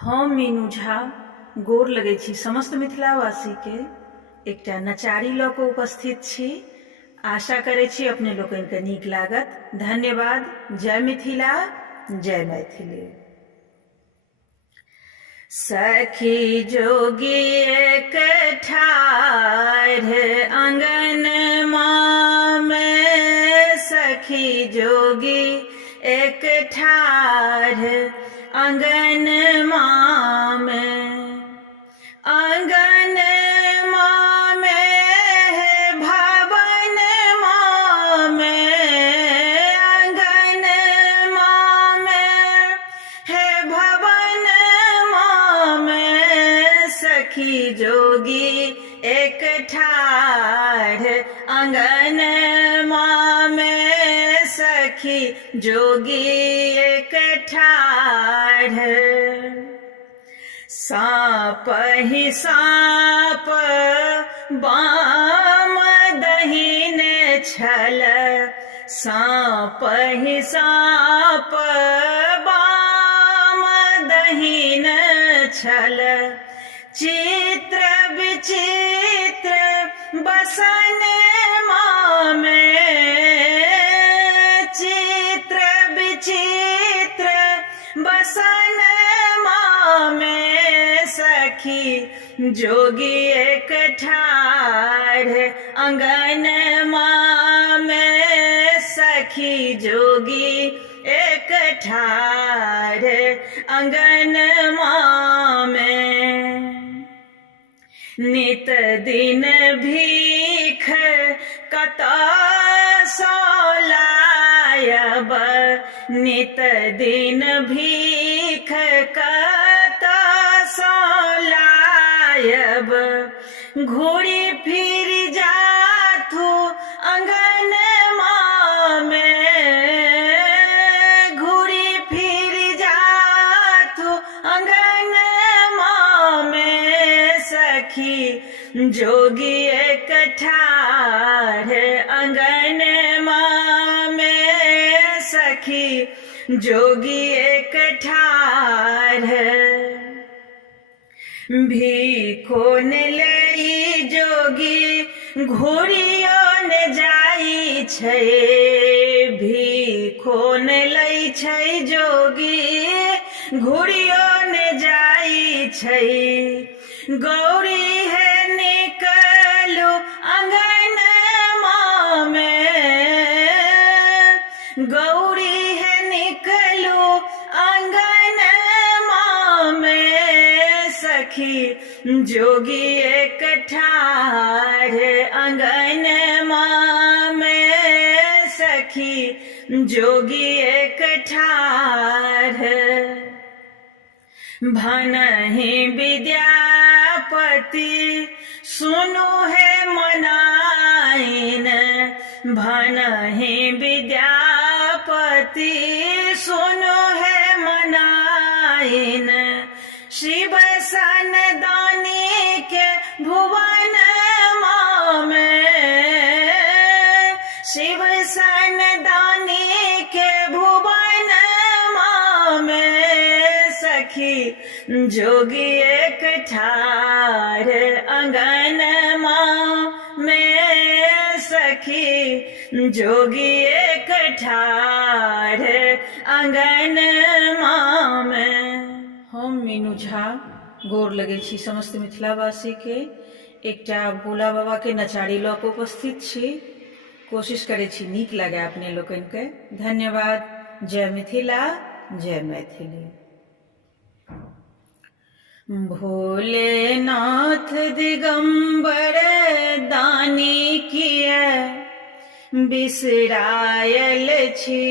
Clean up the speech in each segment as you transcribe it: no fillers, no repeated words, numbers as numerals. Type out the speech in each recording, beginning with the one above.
हम मीनू झा गोर लगै छी समस्त मिथिलावासी के एकटा नचारी लऽ कऽ उपस्थित छी। आशा करै छी अपने लोकनि के नीक लागत। धन्यवाद। जय मिथिला, जय मैथिली। सखी जोगी एक ठाढ़ आंगनमा में, सखी जोगी एक ठाढ़ आंगनमा में, आंगनमा में है भवनमा में, आंगनमा में है भवनमा में, सखी जोगी एक ठाढ़ आंगनमा में, सखी जोगी एक ठाढ़। साँप ही साँप बाम दहिने छल, साँप ही साँप बाम दहिने छल, चित्र विचित्र बसनमा में, चित्र विचित्र बसनमा में, सखी जोगी एक ठाढ़ आंगनमा में, सखी जोगी एक ठाढ़ आंगनमा में। नित दिन भीख कतऽ सँ लायब, नित दिन भीख कतऽ सँ लायब, घूरी फिर जाथू आंगनमा में, घूरी फिर जाथू आंगनमा में, सखी जोगी एक ठाढ़ आंगनमा में, सखी जोगी एक ठाढ़। भीखो ने लई जोगी घूरियो ने जाई छै, भीखो ने लई छै जोगी घूरियो ने जाई छै, गौरी है निकलू आंगनमा में, गौरी है निकलू आंगनमा में, सखी जोगी एक ठाढ़ आंगनमा में, सखी जोगी एक ठाढ़। भनहि विद्यापति सुनु है मनाइन, भनहि विद्यापति सुनु है मनाइन, शिव सन दानी के भुवनमा में, शिव सन दानी के भुवनमा में, सखी जोगी एक ठाढ़ आंगनमा में, सखी जोगी एक ठाढ़ आंगनमा में। हम मीनू झा गोर लगै छी समस्त मिथिलावासी के एकटा भोला बाबा के नचारी लऽ कऽ उपस्थित छी। कोशिश करै छी नीक लागे अपने लोकनि के। धन्यवाद। जय मिथिला, जय मैथिली। भोलेनाथ दिगंबर दानी किए बिसरायल छी,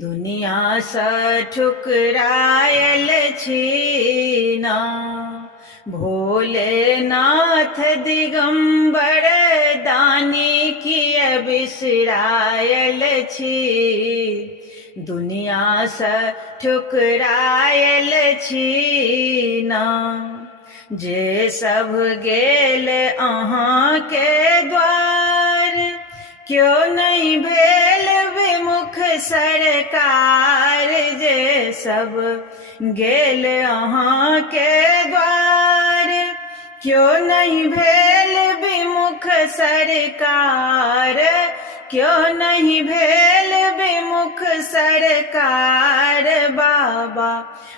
दुनिया सँ ठुकरायल छी ना। भोलेनाथ दिगंबर दानी किए बिसरायल छी, दुनिया सँ ठुकरायल छी ना। जे सब गेल अहाँ के द्वार, क्यों नहीं भेल विमुख सरकार जे सब गेल अहाँ के द्वार। क्यों नहीं भेल विमुख सरकार, क्यों नहीं भेल विमुख सरकार। बाबा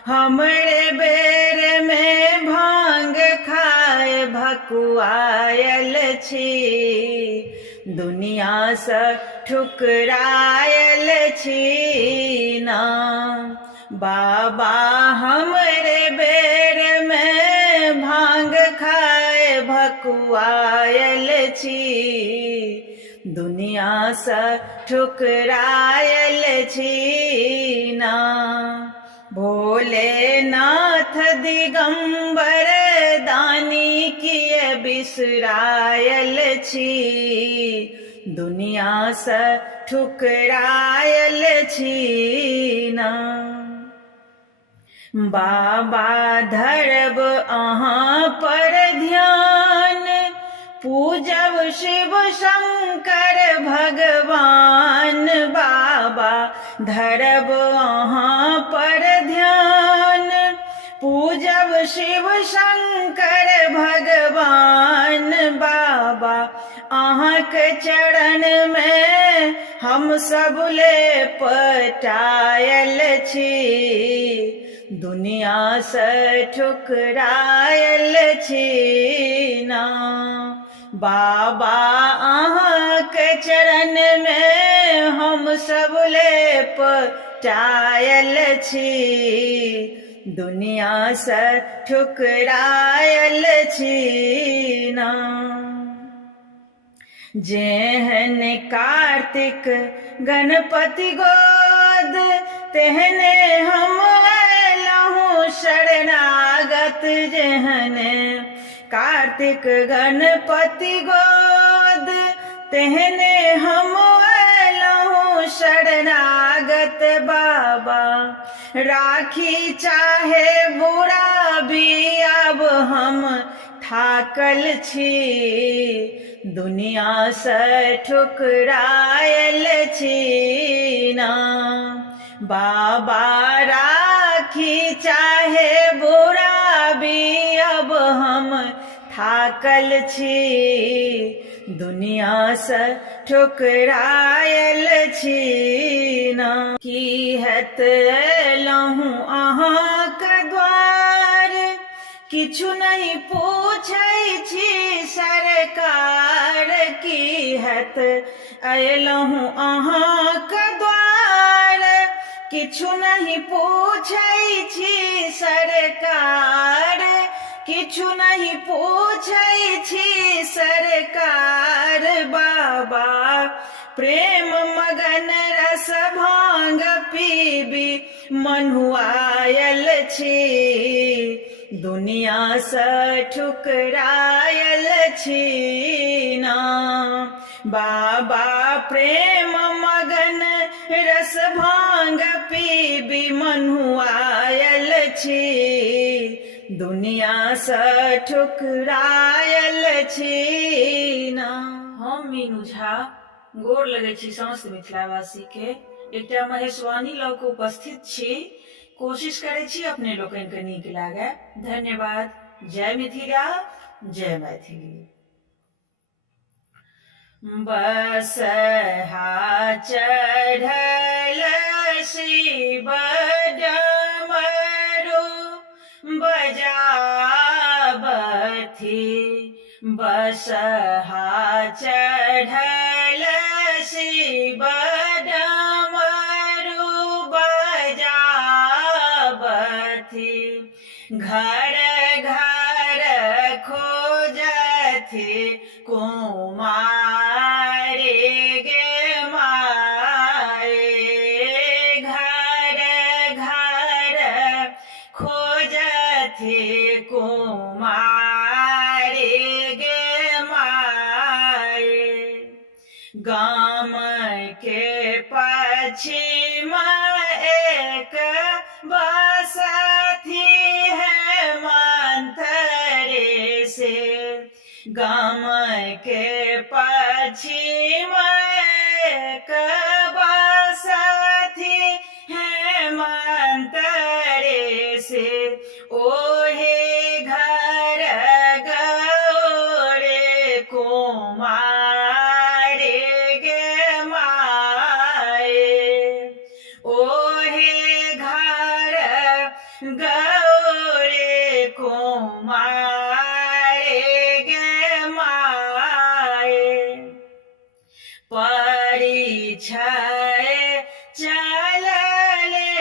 हमरे बेर में भांग खाए भकुआयल छी, दुनिया से ठुकरायल छी ना। बाबा हमरे बेर में भांग खाए भकुआयल छी, दुनिया से ठुकरायल छी ना। भोलेनाथ दिगंबर दानी किए बिसरायल छी, दुनिया से ठुकरायल छी ना। बाबा धरब अहाँ पर ध्यान, पूजब शिव शंकर भगवान। बाबा धरब अहाँ पर ध्यान, पूजब शिव शंकर भगवान। बाबा अहाँ के चरण में हम सब ले पटायल छी, दुनिया से ठुकरायल छी ना। बाबा अहाँ के चरण में हम सब ले पटायल छी, दुनिया से ठुकरायल छी ना। जेहन कार्तिक गणपति गोद, तेहने हम लहू शरणागत। जेहन कार्तिक गणपति गोद, तेहने हम लहू शरणागत। बाबा राखी चाहे बुरा भी अब हम थाकल छी, दुनिया से ठुकरायल छी ना। बाबा राखी चाहे बुरा भी अब हम थाकल छी, दुनिया से ठुकरायल छी ना। की हेत लहू अहाँ के द्वार, किछु नहीं पूछै छी सरकार। की हेत अयलहूँ अहाँ के द्वार, किछु नहीं पूछै छी सरकार। किछु नहीं पूछै छी सरकार। बाबा प्रेम मगन रस भांग पीबी मनुआयल छी, दुनिया से ठुकरायल छी ना। बाबा प्रेम मगन रस भांग पीबी मनुआयल छी, दुनिया से ठुकरायल छी ना। हम मीनू झा गोर लगै छी समस्त मिथिलावासी के। एकटा महेशवाणी लऽ कऽ उपस्थित छी। कोशिश करै छी अपने लोकनि के नीक लागे। धन्यवाद। जय मिथिला, जय मैथिली। बसहा चढ़ल शिव डमरू बजाबथि, बसहा चढ़ल शिव डमरू बजाबथि, घर घर खोजथि कुमारी गे माए। घर घर खोजथि कुमारी गे माए। गाम के पश्चिम एक बसथि है मंथरे से, गाम के पश्चिम एक से ओहे घर गौरे को मारे गे माए। ओहे घर गौरे को मारे गे माए। परिछय चलले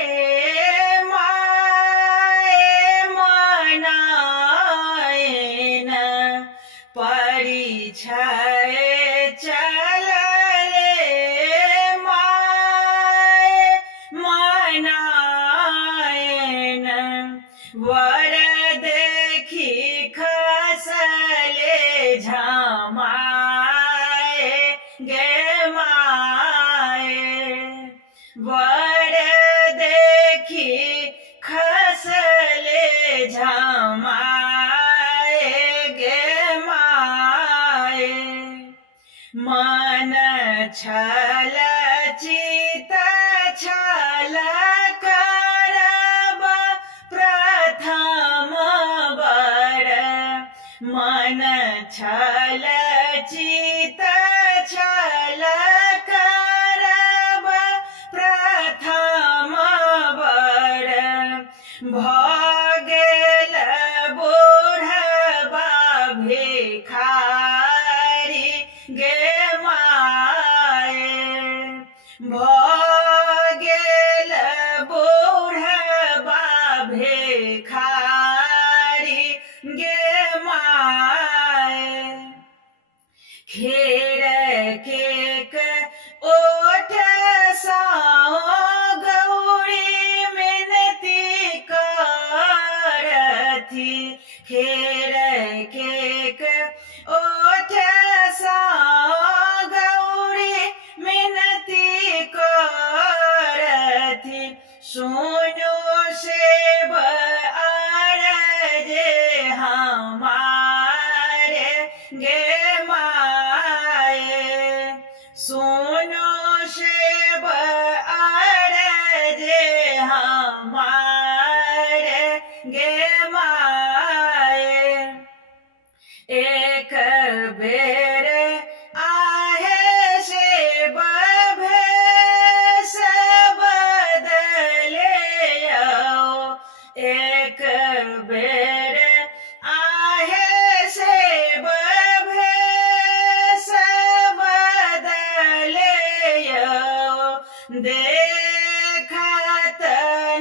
माए मनाएन। परिछय चलले माए मनाएन। वर देखी खसले झमाए गे माए। वर देखी खसले झमाए गे माए। मन छल चित छल करब प्रथम बर। मन छल चित छल करब प्रथम बर। भगेल बूढ़बा भिखारी गे माए। भगेल बूढ़बा भिखारी गे माए। खेर केक ओठ साओ गौरी मिनती करथी। खेर केक ओठ साओ गौरी मिनती करथी। सुनो सेब अरजे हमारे गे माए। सुनो सेब अरजे हमारे गे माए। एक बेर आहे सेब भेष बदले आओ। एक बेर आहे सेब भेष बदले आओ। देखत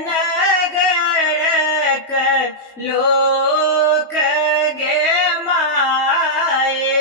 नगरक लोक गे माए।